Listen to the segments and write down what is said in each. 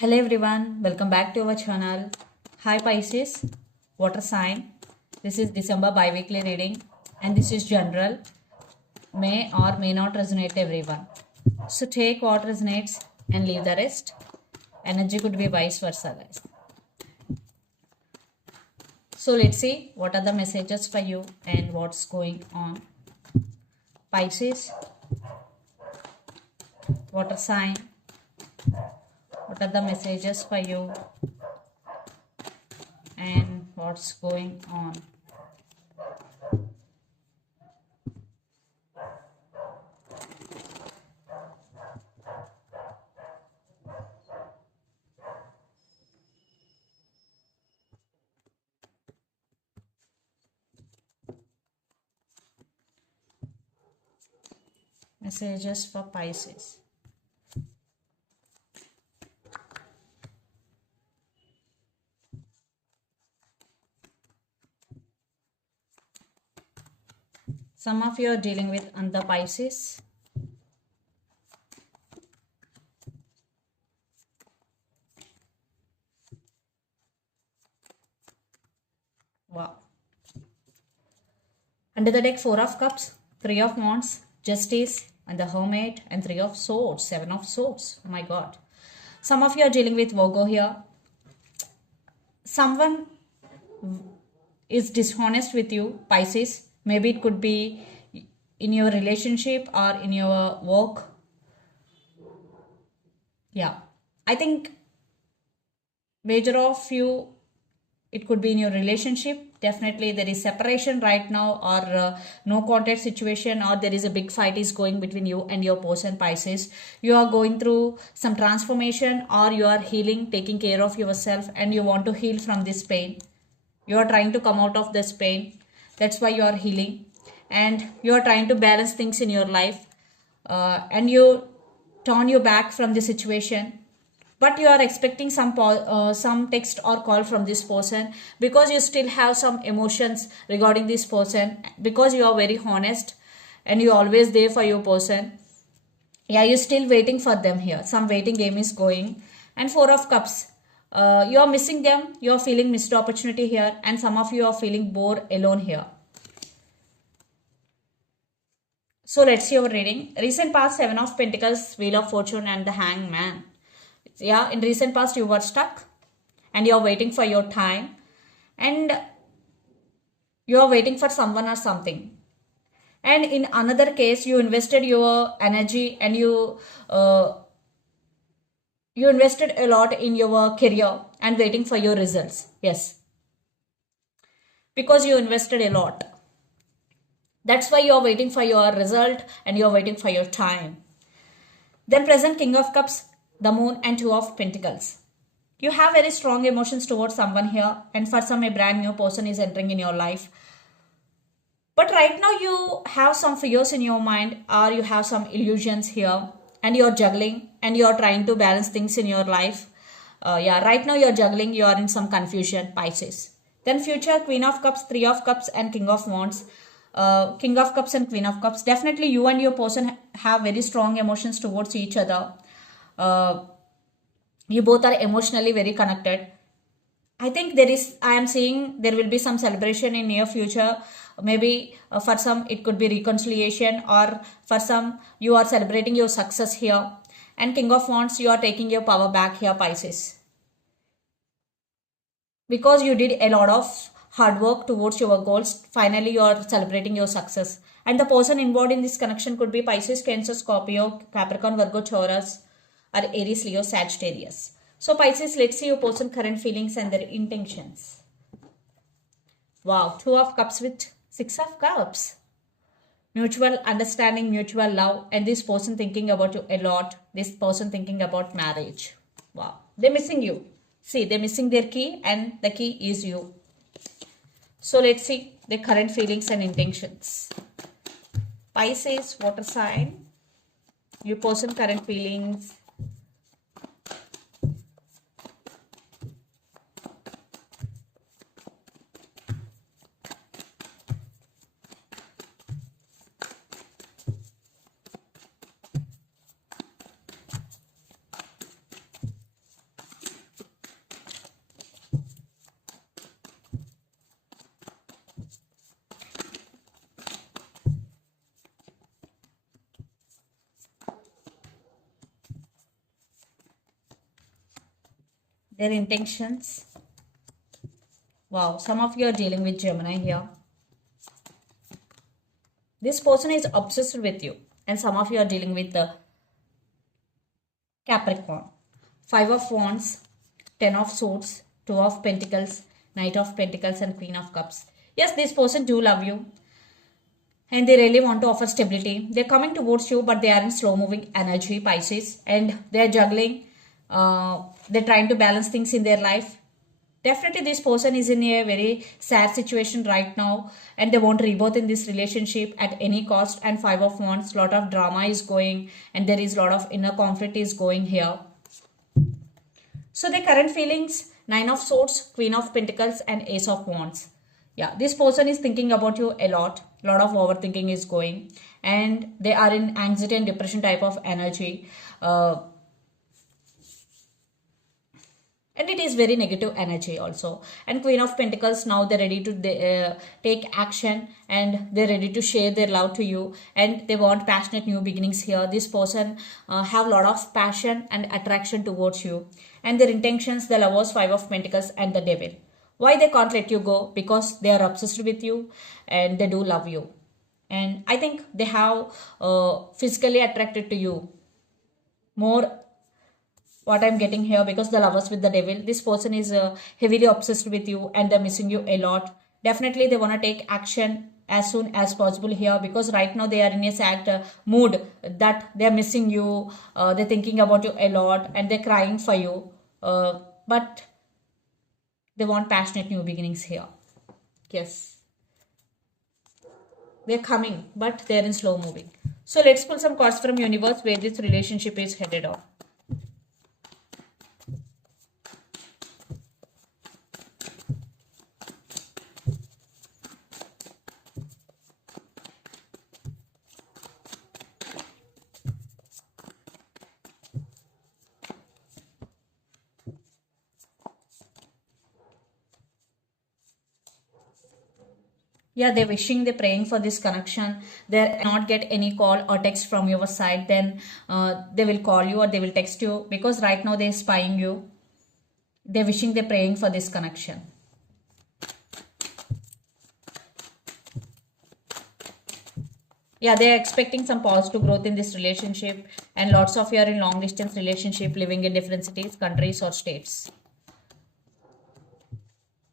Hello everyone, welcome back to our channel. Hi Pisces, water sign. This is December bi-weekly reading and this is general. May or may not resonate everyone. So take what resonates and leave the rest. Energy could be vice versa, guys. So let's see what are the messages for you and what's going on. Pisces, water sign. What are the messages for you and what's going on? Messages for Pisces. Some of you are dealing with under Pisces. Wow. Under the deck, 4 of Cups, 3 of Wands, Justice, and the Hermit, and 3 of Swords, 7 of Swords. Oh my God. Some of you are dealing with Virgo here. Someone is dishonest with you, Pisces. Maybe it could be in your relationship or in your work. Yeah. I think major of you, it could be in your relationship. Definitely there is separation right now, or no contact situation, or there is a big fight is going between you and your person, Pisces. You are going through some transformation, or you are healing, taking care of yourself, and you want to heal from this pain. You are trying to come out of this pain. That's why you are healing, and you are trying to balance things in your life, and you turn your back from the situation, but you are expecting some text or call from this person, because you still have some emotions regarding this person, because you are very honest and you are always there for your person. Yeah, you're still waiting for them here. Some waiting game is going. And 4 of Cups, you are missing them. You are feeling missed opportunity here, and some of you are feeling bored alone here. So let's see our reading. Recent past, 7 of Pentacles, Wheel of Fortune, and the Hangman. Yeah, in recent past you were stuck and you are waiting for your time, and you are waiting for someone or something. And in another case, you invested your energy and you invested a lot in your career and waiting for your results. Yes, because you invested a lot. That's why you are waiting for your result and you are waiting for your time. Then present, King of Cups, the Moon, and 2 of Pentacles. You have very strong emotions towards someone here, and for some a brand new person is entering in your life. But right now you have some fears in your mind, or you have some illusions here, and you're juggling and you're trying to balance things in your life. Yeah, right now you're juggling, you are in some confusion, Pisces. Then future, Queen of Cups, 3 of Cups, and King of Wands. King of Cups and Queen of Cups. Definitely you and your person have very strong emotions towards each other. You both are emotionally very connected. I am seeing there will be some celebration in near future. Maybe for some it could be reconciliation, or for some you are celebrating your success here. And King of Wands, you are taking your power back here, Pisces. Because you did a lot of hard work towards your goals, finally you are celebrating your success. And the person involved in this connection could be Pisces, Cancer, Scorpio, Capricorn, Virgo, Taurus, or Aries, Leo, Sagittarius. So Pisces, let's see your person current feelings and their intentions. Wow, 2 of Cups with 6 of Cups. Mutual understanding, mutual love, and this person thinking about you a lot. This person thinking about marriage. Wow, they're missing you. See, they're missing their key, and the key is you. So let's see the current feelings and intentions. Pisces, water sign. Your person current feelings. Their intentions. Wow, some of you are dealing with Gemini here. This person is obsessed with you, and some of you are dealing with the Capricorn. 5 of Wands, 10 of Swords, 2 of Pentacles, Knight of Pentacles, and Queen of Cups. Yes, this person do love you, and they really want to offer stability. They're coming towards you, but they are in slow moving energy, Pisces, and they're juggling. They're trying to balance things in their life. Definitely this person is in a very sad situation right now, and they want rebirth in this relationship at any cost. And 5 of Wands, lot of drama is going, and there is a lot of inner conflict is going here. So the current feelings, 9 of Swords, Queen of Pentacles, and Ace of Wands. Yeah, this person is thinking about you a lot of overthinking is going, and they are in anxiety and depression type of energy. And it is very negative energy also. And Queen of Pentacles, now they're ready to take action, and they're ready to share their love to you, and they want passionate new beginnings here. This person have a lot of passion and attraction towards you, and their intentions, the Lovers, 5 of Pentacles, and the Devil. Why they can't let you go? Because they are obsessed with you, and they do love you, and I think they have physically attracted to you more, what I'm getting here, because the Lovers with the Devil, this person is heavily obsessed with you, and they're missing you a lot. Definitely they want to take action as soon as possible here, because right now they are in a sad mood that they're missing you, they're thinking about you a lot, and they're crying for you, but they want passionate new beginnings here. Yes, they're coming, but they're in slow moving. So let's pull some cards from universe where this relationship is headed on. Yeah, they're wishing, they're praying for this connection. They're not get any call or text from your side, then they will call you or they will text you, because right now they're spying you. They're wishing, they're praying for this connection. Yeah, they're expecting some positive growth in this relationship, and lots of you are in long distance relationship, living in different cities, countries, or states.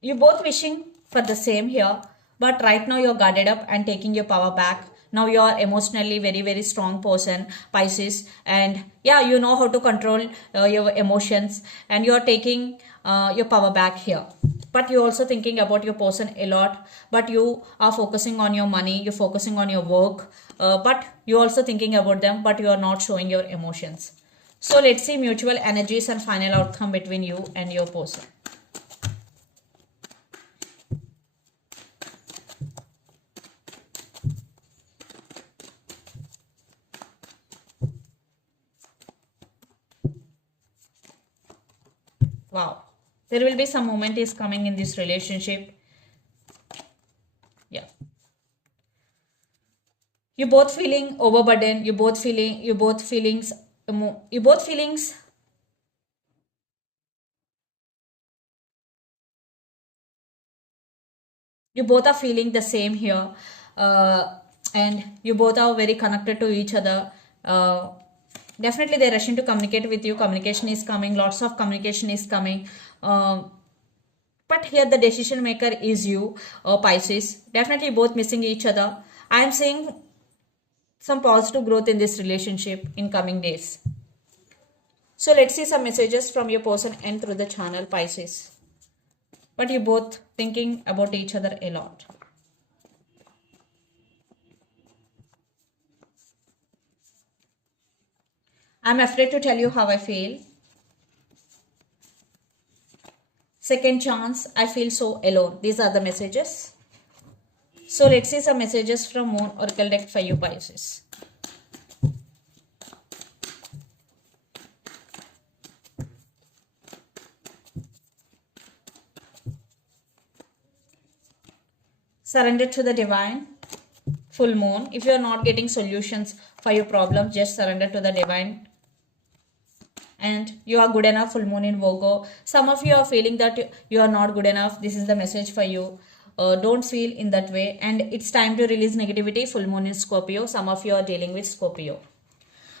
You both wishing for the same here, but right now you're guarded up and taking your power back. Now you are emotionally very strong person, Pisces, and yeah, you know how to control your emotions, and you're taking your power back here. But you're also thinking about your person a lot, but you are focusing on your money, you're focusing on your work, but you're also thinking about them, but you are not showing your emotions. So let's see mutual energies and final outcome between you and your person. Wow, there will be some moment is coming in this relationship. Yeah, you both feeling overburdened, you both feelings you both are feeling the same here, and you both are very connected to each other. Definitely they're rushing to communicate with you. Communication is coming, lots of communication is coming, but here the decision maker is you, Pisces. Definitely both missing each other. I am seeing some positive growth in this relationship in coming days. So let's see some messages from your person and through the channel, Pisces. But you both thinking about each other a lot. I'm afraid to tell you how I feel. Second chance, I feel so alone. These are the messages. So let's see some messages from Moon Oracle deck for you, Pisces. Surrender to the divine. Full moon. If you are not getting solutions for your problems, just surrender to the divine. and you are good enough. Full moon in Virgo. Some of you are feeling that you are not good enough. This is the message for you. Don't feel in that way, and it's time to release negativity. Full moon in Scorpio. Some of you are dealing with Scorpio.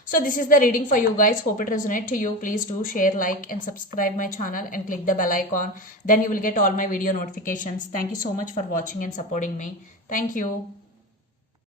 So this is the reading for you guys. Hope it resonates to you. Please do share, like and subscribe my channel and click the bell icon. Then you will get all my video notifications. Thank you so much for watching and supporting me. Thank you.